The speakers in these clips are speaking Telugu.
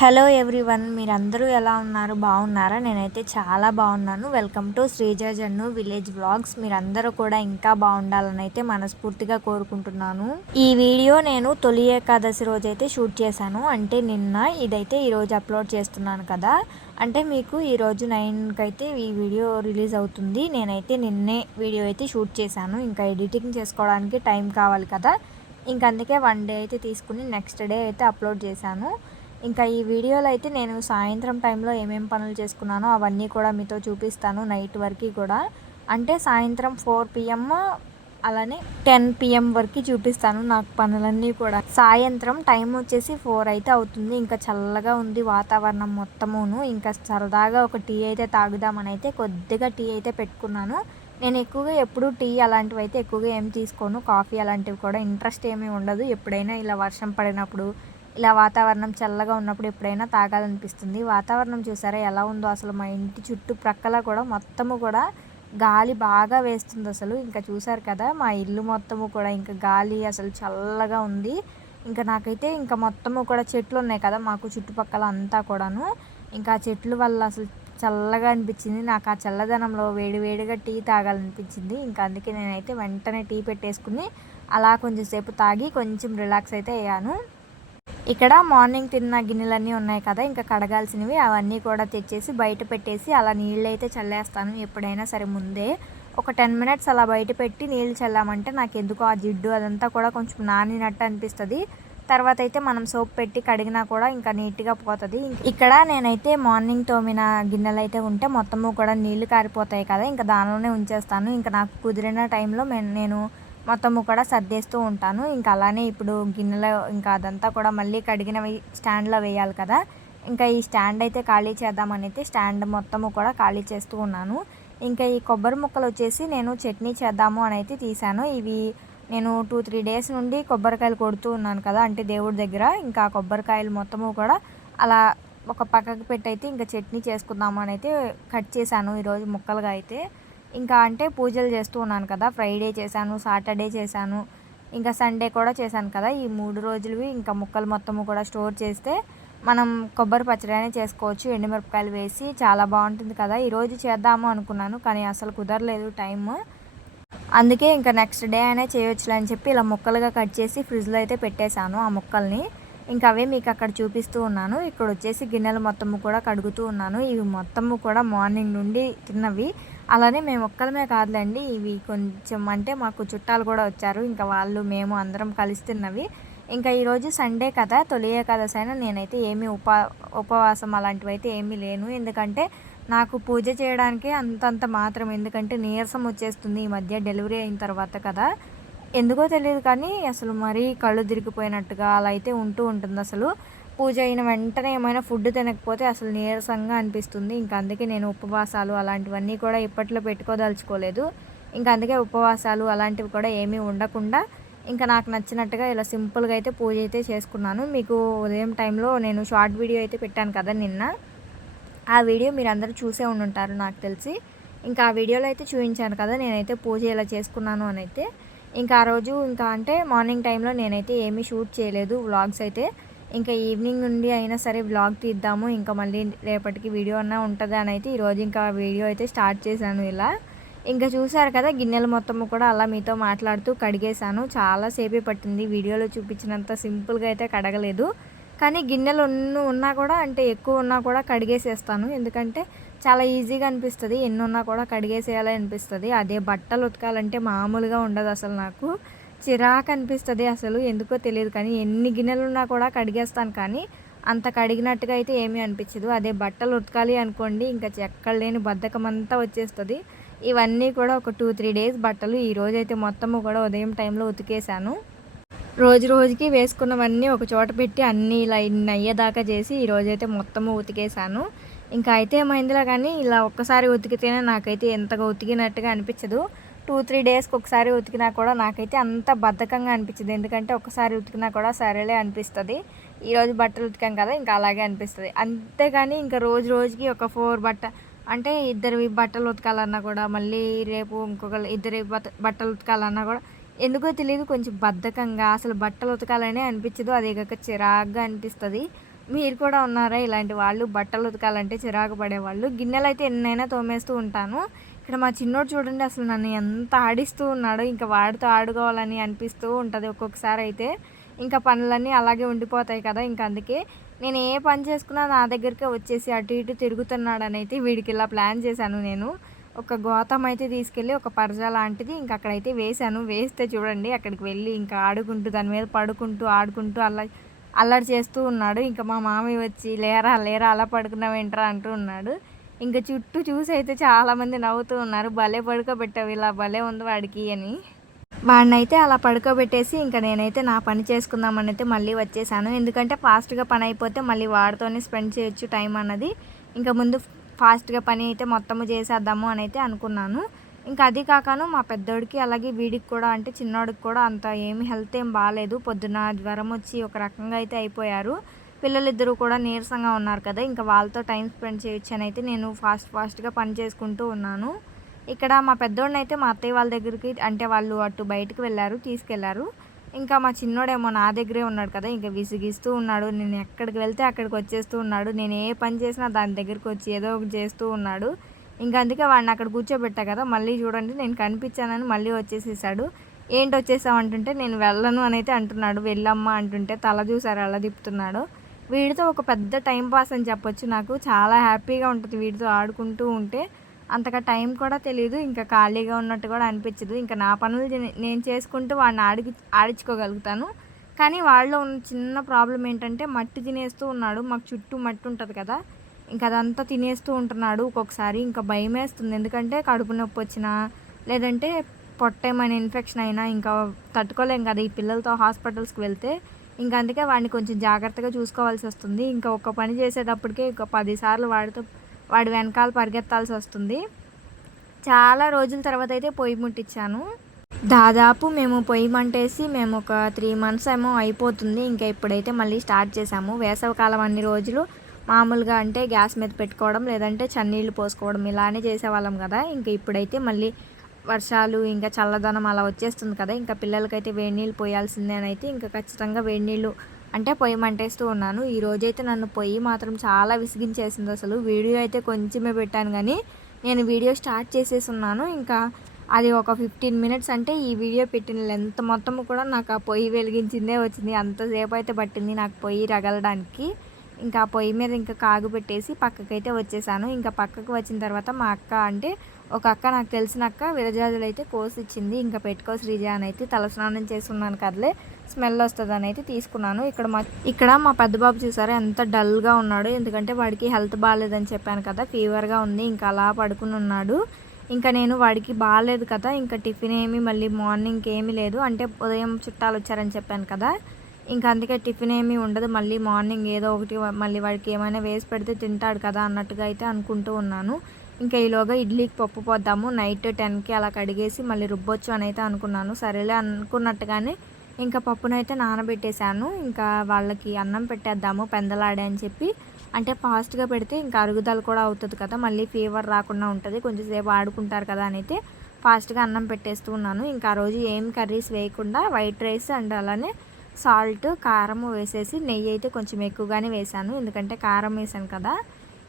హలో ఎవ్రీవన్ మీరందరూ ఎలా ఉన్నారు? బాగున్నారా? నేనైతే చాలా బాగున్నాను. Welcome to Sreeja Jannu village vlogs. మీరందరూ కూడా ఇంకా బాగుండాలని అయితే మనస్ఫూర్తిగా కోరుకుంటున్నాను. ఈ వీడియో నేను తొలి ఏకాదశి రోజు అయితే షూట్ చేశాను. అంటే నిన్న ఇదైతే ఈరోజు అప్లోడ్ చేస్తున్నాను కదా. అంటే మీకు ఈరోజు నైన్కి అయితే ఈ వీడియో రిలీజ్ అవుతుంది. నేనైతే నిన్నే వీడియో అయితే షూట్ చేశాను. ఇంకా ఎడిటింగ్ చేసుకోవడానికి టైం కావాలి కదా. ఇంక అందుకే వన్ డే అయితే తీసుకుని నెక్స్ట్ డే అయితే అప్లోడ్ చేశాను. ఇంకా ఈ వీడియోలో అయితే నేను సాయంత్రం టైంలో ఏమేమి పనులు చేసుకున్నానో అవన్నీ కూడా మీతో చూపిస్తాను నైట్ వరకు కూడా. అంటే సాయంత్రం ఫోర్ పిఎం అలానే టెన్ పిఎం వరకు చూపిస్తాను నాకు పనులన్నీ కూడా. సాయంత్రం టైం వచ్చేసి ఫోర్ అయితే అవుతుంది. ఇంకా చల్లగా ఉంది వాతావరణం మొత్తమును. ఇంకా సరదాగా ఒక టీ అయితే తాగుదామని అయితే కొద్దిగా టీ అయితే పెట్టుకున్నాను. నేను ఎక్కువగా ఎప్పుడు టీ అలాంటివి అయితే ఎక్కువగా ఏం తీసుకోను. కాఫీ అలాంటివి కూడా ఇంట్రెస్ట్ ఏమీ ఉండదు. ఎప్పుడైనా ఇలా వర్షం పడినప్పుడు ఇలా వాతావరణం చల్లగా ఉన్నప్పుడు ఎప్పుడైనా తాగాలనిపిస్తుంది. వాతావరణం చూసారా ఎలా ఉందో అసలు మా ఇంటి చుట్టుప్రక్కల కూడా మొత్తము కూడా గాలి బాగా వేస్తుంది అసలు. ఇంకా చూసారు కదా మా ఇల్లు మొత్తము కూడా ఇంకా గాలి అసలు చల్లగా ఉంది. ఇంకా నాకైతే ఇంకా మొత్తము కూడా చెట్లు ఉన్నాయి కదా మాకు చుట్టుపక్కల అంతా కూడాను. ఇంకా చెట్లు వల్ల అసలు చల్లగా అనిపించింది. నాకు ఆ చల్లదనంలో వేడి వేడిగా టీ తాగాలనిపించింది. ఇంకా అందుకే నేనైతే వెంటనే టీ పెట్టేసుకుని అలా కొంచెం సేపు తాగి కొంచెం రిలాక్స్ అయితే అయ్యాను. ఇక్కడ మార్నింగ్ తిన్న గిన్నెలన్నీ ఉన్నాయి కదా ఇంకా కడగాల్సినవి అవన్నీ కూడా తెచ్చేసి బయట పెట్టేసి అలా నీళ్ళు అయితే చల్లేస్తాను ఎప్పుడైనా సరే ముందే. ఒక టెన్ మినిట్స్ అలా బయట పెట్టి నీళ్ళు చల్లామంటే నాకు ఎందుకో ఆ జిడ్డు అదంతా కూడా కొంచెం నానినట్టు అనిపిస్తుంది. తర్వాత అయితే మనం సోప్ పెట్టి కడిగినా కూడా ఇంకా నీట్గా పోతుంది. ఇక్కడ నేనైతే మార్నింగ్ తోమిన గిన్నెలు అయితే ఉంటే మొత్తము కూడా నీళ్ళు కారిపోతాయి కదా ఇంకా దానిలోనే ఉంచేస్తాను. ఇంకా నాకు కుదిరిన టైంలో నేను మొత్తము కూడా సర్దేస్తూ ఉంటాను. ఇంకా అలానే ఇప్పుడు గిన్నెలో ఇంకా అదంతా కూడా మళ్ళీ కడిగిన స్టాండ్లో వేయాలి కదా. ఇంకా ఈ స్టాండ్ అయితే ఖాళీ చేద్దామని అయితే స్టాండ్ మొత్తము కూడా ఖాళీ చేస్తూ ఉన్నాను. ఇంకా ఈ కొబ్బరి ముక్కలు వచ్చేసి నేను చట్నీ చేద్దాము అని అయితే తీసాను ఇవి నేను టూ త్రీ డేస్ నుండి కొబ్బరికాయలు కొడుతూ ఉన్నాను కదా అంటే దేవుడి దగ్గర. ఇంకా కొబ్బరికాయలు మొత్తము కూడా అలా ఒక పక్కకు పెట్టి అయితే ఇంకా చట్నీ చేసుకుందాము అని అయితే కట్ చేశాను ఈరోజు ముక్కలుగా అయితే. ఇంకా అంటే పూజలు చేస్తూ ఉన్నాను కదా. ఫ్రైడే చేశాను సాటర్డే చేశాను ఇంకా సండే కూడా చేశాను కదా. ఈ మూడు రోజులవి ఇంకా ముక్కలు మొత్తము కూడా స్టోర్ చేస్తే మనం కొబ్బరి పచ్చడి అనేది చేసుకోవచ్చు. ఎండుమిరపకాయలు వేసి చాలా బాగుంటుంది కదా. ఈరోజు చేద్దాము అనుకున్నాను కానీ అసలు కుదరలేదు టైము అందుకే ఇంకా నెక్స్ట్ డే అయినా చేయొచ్చులే అని చెప్పి ఇలా ముక్కలుగా కట్ చేసి ఫ్రిడ్జ్లో అయితే పెట్టేశాను ఆ ముక్కల్ని. ఇంకా అవే మీకు అక్కడ చూపిస్తూ ఉన్నాను. ఇక్కడ వచ్చేసి గిన్నెలు మొత్తము కూడా కడుగుతూ ఉన్నాను. ఇవి మొత్తము కూడా మార్నింగ్ నుండి తిన్నవి. అలానే మేము ఒక్కలమే కాదులేండి. ఇవి కొంచెం అంటే మాకు చుట్టాలు కూడా వచ్చారు. ఇంకా వాళ్ళు మేము అందరం కలిస్తున్నవి. ఇంకా ఈరోజు సండే కదా తొలి ఏకాదశి అయినా నేనైతే ఏమీ ఉపా ఉపవాసం అలాంటివి అయితే ఏమీ లేను. ఎందుకంటే నాకు పూజ చేయడానికి అంతంత మాత్రం. ఎందుకంటే నీరసం వచ్చేస్తుంది ఈ మధ్య డెలివరీ అయిన తర్వాత కదా. ఎందుకో తెలియదు కానీ అసలు మరీ కళ్ళు తిరిగిపోయినట్టుగా అలా అయితే ఉంటూ ఉంటుంది అసలు. పూజ అయిన వెంటనే ఏమైనా ఫుడ్ తినకపోతే అసలు నీరసంగా అనిపిస్తుంది. ఇంకా అందుకే నేను ఉపవాసాలు అలాంటివన్నీ కూడా ఇప్పట్లో పెట్టుకోదలుచుకోలేదు. ఇంకా అందుకే ఉపవాసాలు అలాంటివి కూడా ఏమీ ఉండకుండా ఇంకా నాకు నచ్చినట్టుగా ఇలా సింపుల్గా అయితే పూజ అయితే చేసుకున్నాను. మీకు ఉదయం టైంలో నేను షార్ట్ వీడియో అయితే పెట్టాను కదా నిన్న. ఆ వీడియో మీరు అందరూ చూసే ఉండుంటారు నాకు తెలిసి. ఇంకా ఆ వీడియోలో అయితే చూపించాను కదా నేనైతే పూజ ఇలా చేసుకున్నాను అని అయితే. ఇంకా ఆ రోజు ఇంకా అంటే మార్నింగ్ టైంలో నేనైతే ఏమీ షూట్ చేయలేదు వ్లాగ్స్ అయితే. ఇంకా ఈవినింగ్ నుండి అయినా సరే వ్లాగ్ తీద్దాము. ఇంకా మళ్ళీ రేపటికి వీడియో అన్నా ఉంటుంది అని అయితే ఈరోజు ఇంకా వీడియో అయితే స్టార్ట్ చేశాను ఇలా. ఇంకా చూసారు కదా గిన్నెలు మొత్తము కూడా అలా మీతో మాట్లాడుతూ కడిగేశాను. చాలాసేపే పట్టింది వీడియోలో చూపించినంత సింపుల్గా అయితే కడగలేదు. కానీ గిన్నెలు ఉన్నా కూడా అంటే ఎక్కువ ఉన్నా కూడా కడిగేసేస్తాను. ఎందుకంటే చాలా ఈజీగా అనిపిస్తుంది. ఎన్ని ఉన్నా కూడా కడిగేసేయాలి అనిపిస్తుంది. అదే బట్టలు ఉతకాలంటే మామూలుగా ఉండదు అసలు నాకు. చిరాకు అనిపిస్తుంది అసలు ఎందుకో తెలియదు కానీ ఎన్ని గిన్నెలు ఉన్నా కూడా కడిగేస్తాను కానీ అంత కడిగినట్టుగా అయితే ఏమీ అనిపించదు. అదే బట్టలు ఉతకాలి అనుకోండి ఇంకా ఎక్కడ లేని బద్ధకం అంతా వచ్చేస్తుంది. ఇవన్నీ కూడా ఒక టూ త్రీ డేస్ బట్టలు ఈ రోజైతే మొత్తము కూడా ఉదయం టైంలో ఉతికేసాను రోజు రోజుకి వేసుకున్నవన్నీ ఒక చోట పెట్టి అన్నీ ఇలా ఇన్ని అయ్యేదాకా చేసి ఈ రోజైతే మొత్తము ఉతికేసాను ఇంకా అయితే ఏమైందిలా కానీ ఇలా ఒక్కసారి ఉతికితేనే నాకైతే ఎంతగా ఉతికినట్టుగా అనిపించదు. టూ త్రీ డేస్కి ఒకసారి ఉతికినా కూడా నాకైతే అంత బద్ధకంగా అనిపించింది ఎందుకంటే ఒకసారి ఉతికినా కూడా సరేలే అనిపిస్తుంది. ఈరోజు బట్టలు ఉతికాం కదా ఇంకా అలాగే అనిపిస్తుంది. అంతేగాని ఇంకా రోజు రోజుకి ఒక ఫోర్ బట్ట అంటే ఇద్దరివి బట్టలు ఉతకాలన్నా కూడా మళ్ళీ రేపు ఇంకొక ఇద్దరి బట్టలు ఉతకాలన్నా కూడా ఎందుకో తెలియదు కొంచెం బద్ధకంగా అసలు బట్టలు ఉతకాలనే అనిపించదు అది ఇక చిరాగ్గా అనిపిస్తుంది. మీరు కూడా ఉన్నారా? ఇలాంటి వాళ్ళు బట్టలు ఉతకాలంటే చిరాకు పడేవాళ్ళు. గిన్నెలు అయితే ఎన్నైనా తోమేస్తూ ఉంటాను. ఇక్కడ మా చిన్నోడు చూడండి అసలు నన్ను ఎంత ఆడిస్తూ ఉన్నాడో ఇంకా వాడితో ఆడుకోవాలని అనిపిస్తూ ఉంటుంది ఒక్కొక్కసారి అయితే. ఇంకా పనులన్నీ అలాగే ఉండిపోతాయి కదా ఇంకా అందుకే నేను ఏ పని చేసుకున్నా నా దగ్గరికి వచ్చేసి అటు ఇటు తిరుగుతున్నాడని అయితే వీడికి ఇలా ప్లాన్ చేశాను నేను. ఒక గోతం అయితే తీసుకెళ్ళి ఒక పరజా లాంటిది ఇంకా అక్కడైతే వేశాను. వేస్తే చూడండి అక్కడికి వెళ్ళి ఇంకా ఆడుకుంటూ దాని మీద పడుకుంటూ ఆడుకుంటూ అలా అల్లరి చేస్తూ ఉన్నాడు. ఇంకా మా మామయ్య వచ్చి లేరా లేరా అలా పడుకున్నావేంట్రా? అంటూ ఉన్నాడు. ఇంకా చుట్టూ చూసి అయితే చాలామంది నవ్వుతూ ఉన్నారు. భలే పడుకోబెట్టావు ఇలా భలే ఉంది వాడికి అని. వాడినైతే అలా పడుకోబెట్టేసి ఇంకా నేనైతే నా పని చేసుకుందామని అయితే మళ్ళీ వచ్చేసాను. ఎందుకంటే ఫాస్ట్గా పని అయిపోతే మళ్ళీ వాడితోనే స్పెండ్ చేయొచ్చు టైం అన్నది. ఇంకా ముందు ఫాస్ట్గా పని అయితే మొత్తము చేసేద్దాము అని అయితే అనుకున్నాను. ఇంకా అది కాకను మా పెద్దోడికి అలాగే వీడికి కూడా అంటే చిన్నోడికి కూడా అంత ఏమి హెల్త్ ఏం బాగాలేదు పొద్దున జ్వరం వచ్చి ఒక రకంగా అయితే అయిపోయారు. పిల్లలిద్దరూ కూడా నీరసంగా ఉన్నారు కదా ఇంకా వాళ్ళతో టైం స్పెండ్ చేయొచ్చు అని అయితే నేను ఫాస్ట్ ఫాస్ట్గా పని చేసుకుంటూ ఉన్నాను. ఇక్కడ మా పెద్దోడిని అయితే మా అత్తయ్య వాళ్ళ దగ్గరికి అంటే వాళ్ళు అటు బయటకు వెళ్ళారు తీసుకెళ్ళారు. ఇంకా మా చిన్నోడేమో నా దగ్గరే ఉన్నాడు కదా ఇంకా విసిగిస్తూ ఉన్నాడు. నేను ఎక్కడికి వెళ్తే అక్కడికి వచ్చేస్తూ ఉన్నాడు. నేను ఏ పని చేసినా దాని దగ్గరికి వచ్చి ఏదో ఒకటి చేస్తూ ఉన్నాడు. ఇంకా అందుకే వాడిని అక్కడ కూర్చోబెట్టా కదా మళ్ళీ చూడండి నేను కనిపించానని మళ్ళీ వచ్చేసేసాడు. ఏంటి వచ్చేసావు అంటుంటే నేను వెళ్ళను అని అయితే అంటున్నాడు. వెళ్ళమ్మా అంటుంటే తల చూసారు అలా తిప్పుతున్నాడు. వీడితో ఒక పెద్ద టైం పాస్ అని చెప్పొచ్చు. నాకు చాలా హ్యాపీగా ఉంటుంది వీడితో ఆడుకుంటూ ఉంటే. అంతగా టైం కూడా తెలియదు ఇంకా ఖాళీగా ఉన్నట్టు కూడా అనిపించదు. ఇంకా నా పనులు నేను చేసుకుంటూ వాడిని ఆడి ఆడించుకోగలుగుతాను. కానీ వాళ్ళలో ఉన్న చిన్న ప్రాబ్లం ఏంటంటే మట్టి తినేస్తూ ఉన్నాడు. మాకు చుట్టూ మట్టి ఉంటుంది కదా. ఇంకా అదంతా తినేస్తూ ఉంటున్నాడు. ఒక్కొక్కసారి ఇంకా భయం వేస్తుంది ఎందుకంటే కడుపు నొప్పి వచ్చినా లేదంటే పొట్ట ఏమైనా ఇన్ఫెక్షన్ అయినా ఇంకా తట్టుకోలేం కదా. ఈ పిల్లలతో హాస్పిటల్స్కి వెళ్తే ఇంకా అందుకే వాడిని కొంచెం జాగ్రత్తగా చూసుకోవాల్సి వస్తుంది. ఇంకా ఒక పని చేసేటప్పటికే ఒక పదిసార్లు వాడితో వాడి వెనకాల పరిగెత్తాల్సి వస్తుంది. చాలా రోజుల తర్వాత అయితే పొయ్యి ముట్టించాను దాదాపు మేము పొయ్యి మంటేసి మేము ఒక త్రీ మంత్స్ ఏమో అయిపోతుంది. ఇంకా ఇప్పుడైతే మళ్ళీ స్టార్ట్ చేసాము వేసవకాలం అన్ని రోజులు మామూలుగా అంటే గ్యాస్ మీద పెట్టుకోవడం లేదంటే చన్నీళ్ళు పోసుకోవడం ఇలానే చేసేవాళ్ళం కదా. ఇంకా ఇప్పుడైతే మళ్ళీ వర్షాలు ఇంకా చల్లదనం అలా వచ్చేస్తుంది కదా. ఇంకా పిల్లలకైతే వేడి నీళ్ళు పోయాల్సిందే అని అయితే ఇంకా ఖచ్చితంగా వేడి నీళ్ళు అంటే పొయ్యి మంటేస్తూ ఉన్నాను. ఈ రోజైతే నన్ను పొయ్యి మాత్రం చాలా విసిగించేసింది అసలు. వీడియో అయితే కొంచెమే పెట్టాను కానీ నేను వీడియో స్టార్ట్ చేసేసి ఉన్నాను. ఇంకా అది ఒక ఫిఫ్టీన్ మినిట్స్ అంటే ఈ వీడియో పెట్టిన లెంత్ మొత్తం కూడా నాకు ఆ పొయ్యి వెలిగించిందే వచ్చింది. అంతసేపు అయితే పట్టింది నాకు పొయ్యి రగలడానికి. ఇంకా ఆ పొయ్యి మీద ఇంకా కాగు పెట్టేసి పక్కకైతే వచ్చేసాను. ఇంకా పక్కకు వచ్చిన తర్వాత మా అక్క అంటే ఒక అక్క నాకు తెలిసిన అక్క విరజాజులు అయితే కోసి ఇచ్చింది. ఇంకా పెట్టుకో శ్రీజ అని అయితే తలస్నానం చేస్తున్నాను కదలే. స్మెల్ వస్తుందని అయితే తీసుకున్నాను. ఇక్కడ మా ఇక్కడ మా పెద్ద బాబు చూసారా ఎంత డల్గా ఉన్నాడు. ఎందుకంటే వాడికి హెల్త్ బాగాలేదని చెప్పాను కదా ఫీవర్గా ఉంది ఇంకా అలా పడుకుని ఉన్నాడు. ఇంకా నేను వాడికి బాగాలేదు కదా ఇంకా టిఫిన్ ఏమి మళ్ళీ మార్నింగ్ ఏమీ లేదు. అంటే ఉదయం చుట్టాలు వచ్చారని చెప్పాను కదా ఇంకా అందుకే టిఫిన్ ఏమీ ఉండదు. మళ్ళీ మార్నింగ్ ఏదో ఒకటి మళ్ళీ వాడికి ఏమైనా వేసి పెడితే తింటాడు కదా అన్నట్టుగా అయితే అనుకుంటూ ఉన్నాను. ఇంకా ఈలోగా ఇడ్లీకి పప్పు పోద్దాము. నైట్ టెన్కి అలా కడిగేసి మళ్ళీ రుబ్బొచ్చు అని అయితే అనుకున్నాను. సరేలే అనుకున్నట్టుగానే ఇంకా పప్పునైతే నానబెట్టేశాను. ఇంకా వాళ్ళకి అన్నం పెట్టేద్దాము పెందలాడే అని చెప్పి. అంటే ఫాస్ట్గా పెడితే ఇంకా అరుగుదల కూడా అవుతుంది కదా మళ్ళీ ఫీవర్ రాకుండా ఉంటుంది. కొంచెంసేపు ఆడుకుంటారు కదా అని అయితే ఫాస్ట్గా అన్నం పెట్టేస్తూ ఉన్నాను. ఇంకా ఆ రోజు ఏం కర్రీస్ వేయకుండా వైట్ రైస్ అండ్ అలానే సాల్ట్ కారం వేసేసి నెయ్యి అయితే కొంచెం ఎక్కువగానే వేసాను ఎందుకంటే కారం వేసాను కదా.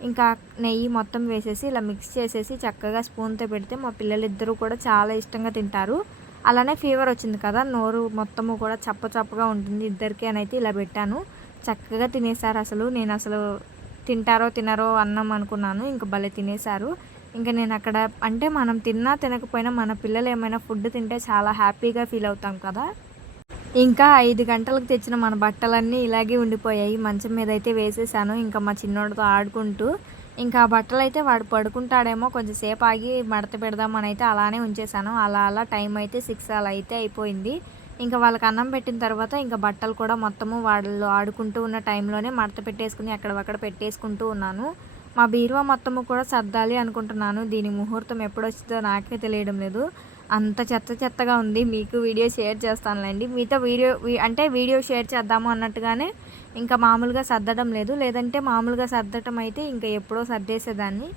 ఇంకా నెయ్యి మొత్తం వేసేసి ఇలా మిక్స్ చేసేసి చక్కగా స్పూన్తో పెడితే మా పిల్లలిద్దరూ కూడా చాలా ఇష్టంగా తింటారు. అలానే ఫీవర్ వచ్చింది కదా నోరు మొత్తము కూడా చప్ప చప్పగా ఉంటుంది ఇద్దరికీ అని అయితే ఇలా పెట్టాను. చక్కగా తినేసారు అసలు. నేను అసలు తింటారో తినరో అన్నం అనుకున్నాను. ఇంకా భలే తినేశారు ఇంకా నేను అక్కడ అంటే మనం తిన్నా తినకపోయినా మన పిల్లలు ఏమైనా ఫుడ్ తింటే చాలా హ్యాపీగా ఫీల్ అవుతాం కదా. ఇంకా ఐదు గంటలకు తెచ్చిన మన బట్టలన్నీ ఇలాగే ఉండిపోయాయి. మంచం మీద అయితే వేసేసాను. ఇంకా మా చిన్నోడితో ఆడుకుంటూ ఇంకా ఆ బట్టలు అయితే వాడు పడుకుంటాడేమో కొంచెంసేపు ఆగి మడత పెడదామని అయితే అలానే ఉంచేసాను. అలా అలా టైం అయితే సిక్స్ అలా అయితే అయిపోయింది. ఇంకా వాళ్ళకి అన్నం పెట్టిన తర్వాత ఇంకా బట్టలు కూడా మొత్తము వాళ్ళు ఆడుకుంటూ ఉన్న టైంలోనే మడత పెట్టేసుకుని అక్కడ పెట్టేసుకుంటూ ఉన్నాను. మా బీరువా మొత్తము కూడా సర్దాలి అనుకుంటున్నాను. దీని ముహూర్తం ఎప్పుడు వచ్చిందో నాకే తెలియడం లేదు. అంత చెత్త చెత్తగా ఉంది. మీకు వీడియో షేర్ చేస్తానులేండి. మీతో వీడియో అంటే వీడియో షేర్ చేద్దాము అన్నట్టుగానే ఇంకా మామూలుగా సర్దడం లేదు. లేదంటే మామూలుగా సర్దటం అయితే ఇంకా ఎప్పుడో సర్దేసేదాన్ని.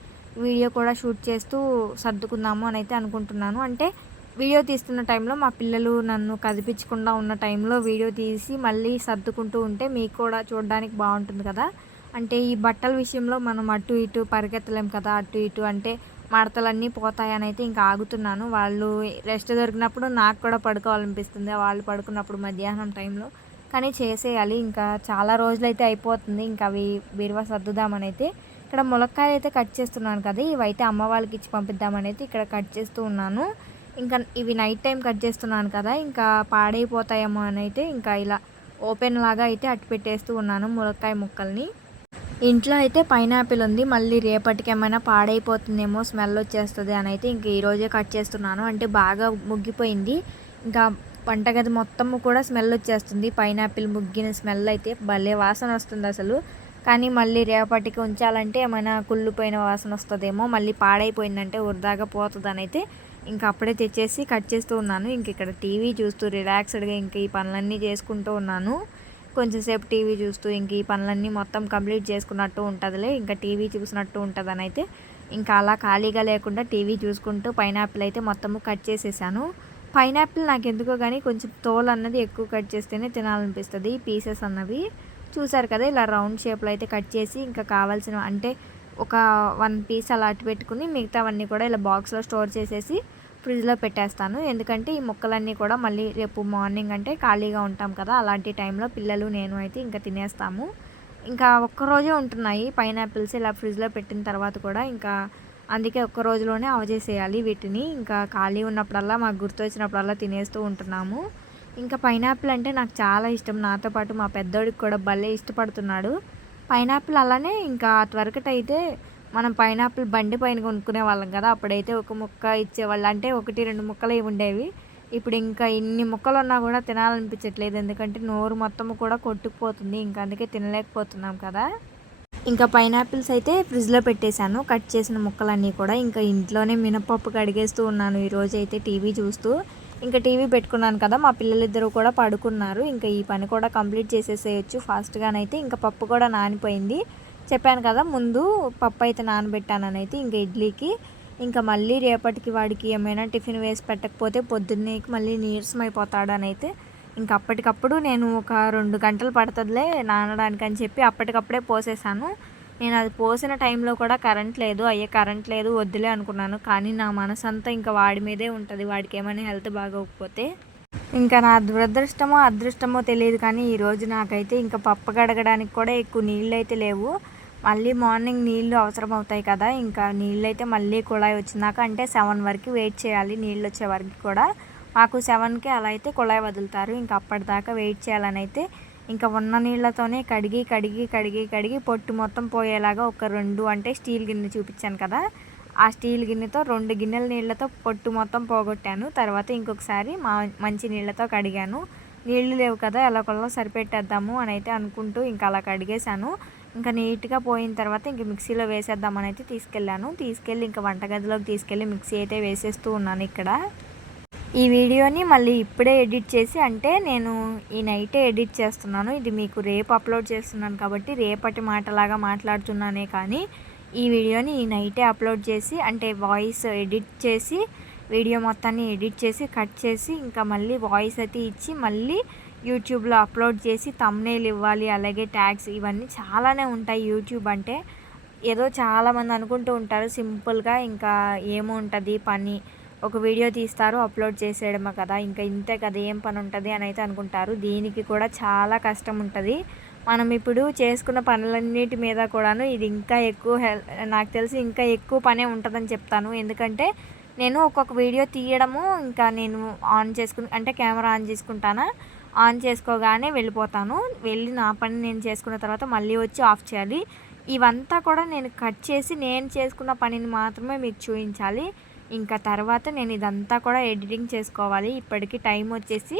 వీడియో కూడా షూట్ చేస్తూ సర్దుకుందాము అని అయితే అనుకుంటున్నాను. అంటే వీడియో తీస్తున్న టైంలో మా పిల్లలు నన్ను కదిపించకుండా ఉన్న టైంలో వీడియో తీసి మళ్ళీ సర్దుకుంటూ ఉంటే మీకు కూడా చూడడానికి బాగుంటుంది కదా. అంటే ఈ బట్టల విషయంలో మనం అటు ఇటు పరిగెత్తలేం కదా అటు ఇటు అంటే మడతలన్నీ పోతాయని అయితే ఇంకా ఆగుతున్నాను. వాళ్ళు రెస్ట్ దొరికినప్పుడు నాకు కూడా పడుకోవాలనిపిస్తుంది. వాళ్ళు పడుకున్నప్పుడు మధ్యాహ్నం టైంలో. కానీ చేసేయాలి. ఇంకా చాలా రోజులైతే అయిపోతుంది. ఇంకా అవి బీరువా సర్దుదామని అయితే ఇక్కడ ములక్కాయలు అయితే కట్ చేస్తున్నాను కదా. ఇవైతే అమ్మ వాళ్ళకి ఇచ్చి పంపిద్దామని అయితే ఇక్కడ కట్ చేస్తూ ఉన్నాను. ఇంకా ఇవి నైట్ టైం కట్ చేస్తున్నాను కదా. ఇంకా పాడైపోతాయేమో అని అయితే ఇంకా ఇలా ఓపెన్ లాగా అయితే అట్టు పెట్టేస్తూ ఉన్నాను ములక్కాయ ముక్కల్ని. ఇంట్లో అయితే పైనాపిల్ ఉంది. మళ్ళీ రేపటికి ఏమైనా పాడైపోతుందేమో స్మెల్ వచ్చేస్తుంది అని అయితే ఇంక ఈరోజే కట్ చేస్తున్నాను. అంటే బాగా ముగ్గిపోయింది. ఇంకా వంటగది మొత్తము కూడా స్మెల్ వచ్చేస్తుంది. పైనాపిల్ ముగ్గిన స్మెల్ అయితే భలే వాసన వస్తుంది అసలు. కానీ మళ్ళీ రేపటికి ఉంచాలంటే ఏమైనా కుళ్ళిపోయిన వాసన వస్తుందేమో మళ్ళీ పాడైపోయిందంటే వృధాగా పోతుందని అయితే ఇంక అప్పుడే తెచ్చేసి కట్ చేస్తూ ఉన్నాను. ఇంక ఇక్కడ టీవీ చూస్తూ రిలాక్స్డ్గా ఇంక ఈ పనులన్నీ చేసుకుంటూ ఉన్నాను. కొంచెంసేపు టీవీ చూస్తూ ఇంక ఈ పనులన్నీ మొత్తం కంప్లీట్ చేసుకున్నట్టు ఉంటుందిలే. ఇంకా టీవీ చూసినట్టు ఉంటుందని అయితే ఇంకా అలా ఖాళీగా లేకుండా టీవీ చూసుకుంటూ పైనాపిల్ అయితే మొత్తము కట్ చేసేసాను. పైనాపిల్ నాకు ఎందుకో కానీ కొంచెం తోలు అన్నది ఎక్కువ కట్ చేస్తేనే తినాలనిపిస్తుంది. పీసెస్ అన్నవి చూసారు కదా ఇలా రౌండ్ షేప్లో అయితే కట్ చేసి ఇంకా కావాల్సిన అంటే ఒక వన్ పీస్ అలా అట్టు పెట్టుకుని మిగతావన్నీ కూడా ఇలా బాక్స్లో స్టోర్ చేసేసి ఫ్రిడ్జ్లో పెట్టేస్తాను. ఎందుకంటే ఈ మొక్కలన్నీ కూడా మళ్ళీ రేపు మార్నింగ్ అంటే ఖాళీగా ఉంటాం కదా అలాంటి టైంలో పిల్లలు నేను అయితే ఇంకా తినేస్తాము. ఇంకా ఒక్కరోజే ఉంటున్నాయి. పైనాపిల్స్ ఇలా ఫ్రిడ్జ్లో పెట్టిన తర్వాత కూడా ఇంకా అందుకే ఒక్క రోజులోనే అవజేసేయాలి వీటిని. ఇంకా ఖాళీ ఉన్నప్పుడల్లా మాకు గుర్తు వచ్చినప్పుడల్లా తినేస్తూ ఉంటున్నాము. ఇంకా పైనాపిల్ అంటే నాకు చాలా ఇష్టం. నాతో పాటు మా పెద్దోడికి కూడా భలే ఇష్టపడుతున్నాడు. పైనాపిల్ అలానే ఇంకా త్వరకటైతే మనం పైనాపిల్ బండి పైన కొనుక్కునే వాళ్ళం కదా అప్పుడైతే ఒక ముక్క ఇచ్చేవాళ్ళు. అంటే ఒకటి రెండు ముక్కలు ఉండేవి. ఇప్పుడు ఇంకా ఇన్ని ముక్కలు ఉన్నా కూడా తినాలనిపించట్లేదు. ఎందుకంటే నోరు మొత్తం కూడా కొట్టుకుపోతుంది. ఇంకా అందుకే తినలేకపోతున్నాం కదా. ఇంకా పైనాపిల్స్ అయితే ఫ్రిడ్జ్లో పెట్టేశాను. కట్ చేసిన ముక్కలన్నీ కూడా ఇంకా ఇంట్లోనే మినపప్పు కడిగేస్తూ ఉన్నాను. ఈరోజు అయితే టీవీ చూస్తూ ఇంకా టీవీ పెట్టుకున్నాను కదా. మా పిల్లలిద్దరూ కూడా పడుకున్నారు. ఇంకా ఈ పని కూడా కంప్లీట్ చేసేసేయచ్చు. ఫాస్ట్గానైతే ఇంకా పప్పు కూడా నానిపోయింది. చెప్పాను కదా ముందు పప్పు అయితే నానబెట్టాననైతే అయితే ఇంకా ఇడ్లీకి. ఇంకా మళ్ళీ రేపటికి వాడికి ఏమైనా టిఫిన్ వేసి పెట్టకపోతే పొద్దున్నే మళ్ళీ నీరసం అయిపోతాడని అయితే ఇంకా అప్పటికప్పుడు నేను ఒక రెండు గంటలు పడుతుందిలే నానడానికి అని చెప్పి అప్పటికప్పుడే పోసేసాను. నేను అది పోసిన టైంలో కూడా కరెంట్ లేదు. అయ్యే కరెంట్ లేదు వద్దులే అనుకున్నాను. కానీ నా మనసు అంతా ఇంకా వాడి మీదే ఉంటుంది. వాడికి ఏమైనా హెల్త్ బాగోకపోతే ఇంకా నా దురదృష్టమో అదృష్టమో తెలియదు కానీ ఈరోజు నాకైతే ఇంకా పప్పు కడగడానికి కూడా ఎక్కువ నీళ్ళు అయితే లేవు. మళ్ళీ మార్నింగ్ నీళ్ళు అవసరం అవుతాయి కదా ఇంకా నీళ్ళు అయితే మళ్ళీ కుళాయి వచ్చినాక అంటే సెవెన్ వరకు వెయిట్ చేయాలి నీళ్ళు వచ్చే వరకు కూడా. మాకు సెవెన్కి అలా అయితే కుళాయి వదులుతారు. ఇంకా అప్పటిదాకా వెయిట్ చేయాలని అయితే ఇంకా ఉన్న నీళ్ళతోనే కడిగి కడిగి కడిగి కడిగి పొట్టు మొత్తం పోయేలాగా ఒక రెండు అంటే స్టీల్ గిన్నె చూపించాను కదా ఆ స్టీల్ గిన్నెతో రెండు గిన్నెల నీళ్ళతో పొట్టు మొత్తం పోగొట్టాను. తర్వాత ఇంకొకసారి మా మంచి నీళ్ళతో కడిగాను. నీళ్ళు లేవు కదా ఎలా సరిపెట్టేద్దాము అని అయితే అనుకుంటూ ఇంకా అలా కడిగేశాను. ఇంకా నీట్గా పోయిన తర్వాత ఇంక మిక్సీలో వేసేద్దామని అయితే తీసుకెళ్ళాను. తీసుకెళ్ళి ఇంకా వంటగదిలోకి తీసుకెళ్ళి మిక్సీ అయితే వేసేస్తూ ఉన్నాను ఇక్కడ. ఈ వీడియోని మళ్ళీ ఇప్పుడే ఎడిట్ చేసి అంటే నేను ఈ నైటే ఎడిట్ చేస్తున్నాను. ఇది మీకు రేపు అప్లోడ్ చేస్తున్నాను కాబట్టి రేపటి మాటలాగా మాట్లాడుతున్నానే కానీ ఈ వీడియోని నైటే అప్లోడ్ చేసి అంటే వాయిస్ ఎడిట్ చేసి వీడియో మొత్తాన్ని ఎడిట్ చేసి కట్ చేసి ఇంకా మళ్ళీ వాయిస్ అయితే ఇచ్చి మళ్ళీ యూట్యూబ్లో అప్లోడ్ చేసి తమ్నేలు ఇవ్వాలి అలాగే ట్యాగ్స్ ఇవన్నీ చాలానే ఉంటాయి యూట్యూబ్ అంటే. ఏదో చాలామంది అనుకుంటూ ఉంటారు సింపుల్గా ఇంకా ఏముంటుంది పని. ఒక వీడియో తీస్తారు అప్లోడ్ చేసేయడమే కదా ఇంకా ఇంతే కదా ఏం పని ఉంటుంది అని అయితే అనుకుంటారు. దీనికి కూడా చాలా కష్టం ఉంటుంది. మనం ఇప్పుడు చేసుకున్న పనులన్నిటి మీద కూడాను ఇది ఇంకా ఎక్కువ హెల్ నాకు తెలిసి ఇంకా ఎక్కువ పనే ఉంటుందని చెప్తాను. ఎందుకంటే నేను ఒక్కొక్క వీడియో తీయడము ఇంకా నేను ఆన్ చేసుకుని అంటే కెమెరా ఆన్ చేసుకుంటానా ఆన్ చేసుకోగానే వెళ్ళిపోతాను. వెళ్ళి నా పని నేను చేసుకున్న తర్వాత మళ్ళీ వచ్చి ఆఫ్ చేయాలి. ఇవంతా కూడా నేను కట్ చేసి నేను చేసుకున్న పనిని మాత్రమే మీకు చూపించాలి ఇంకా తర్వాత నేను ఇదంతా కూడా ఎడిటింగ్ చేసుకోవాలి. ఇప్పటికి టైం వచ్చేసి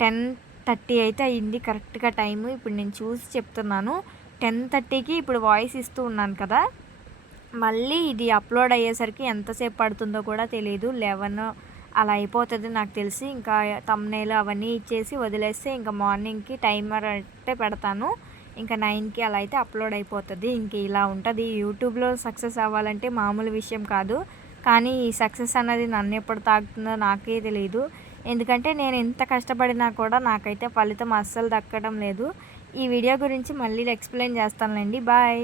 టెన్ థర్టీ అయితే అయింది కరెక్ట్గా టైము. ఇప్పుడు నేను చూసి చెప్తున్నాను. టెన్ థర్టీకి ఇప్పుడు వాయిస్ ఇస్తూ ఉన్నాను కదా. మళ్ళీ ఇది అప్లోడ్ అయ్యేసరికి ఎంతసేపు పడుతుందో కూడా తెలియదు లెవెన్ అలా అయిపోతుంది నాకు తెలిసి. ఇంకా తమ్నేలు అవన్నీ ఇచ్చేసి వదిలేస్తే ఇంకా మార్నింగ్కి టైమర్ అంటే పెడతాను. ఇంకా నైన్కి అలా అయితే అప్లోడ్ అయిపోతుంది. ఇంక ఇలా ఉంటుంది. యూట్యూబ్లో సక్సెస్ అవ్వాలంటే మామూలు విషయం కాదు. కానీ ఈ సక్సెస్ అన్నది నన్ను ఎప్పుడు తాగుతుందో నాకే తెలియదు ఎందుకంటే నేను ఎంత కష్టపడినా కూడా నాకైతే ఫలితం అస్సలు దక్కడం లేదు. ఈ వీడియో గురించి మళ్ళీ ఎక్స్ప్లెయిన్ చేస్తానులేండి. బాయ్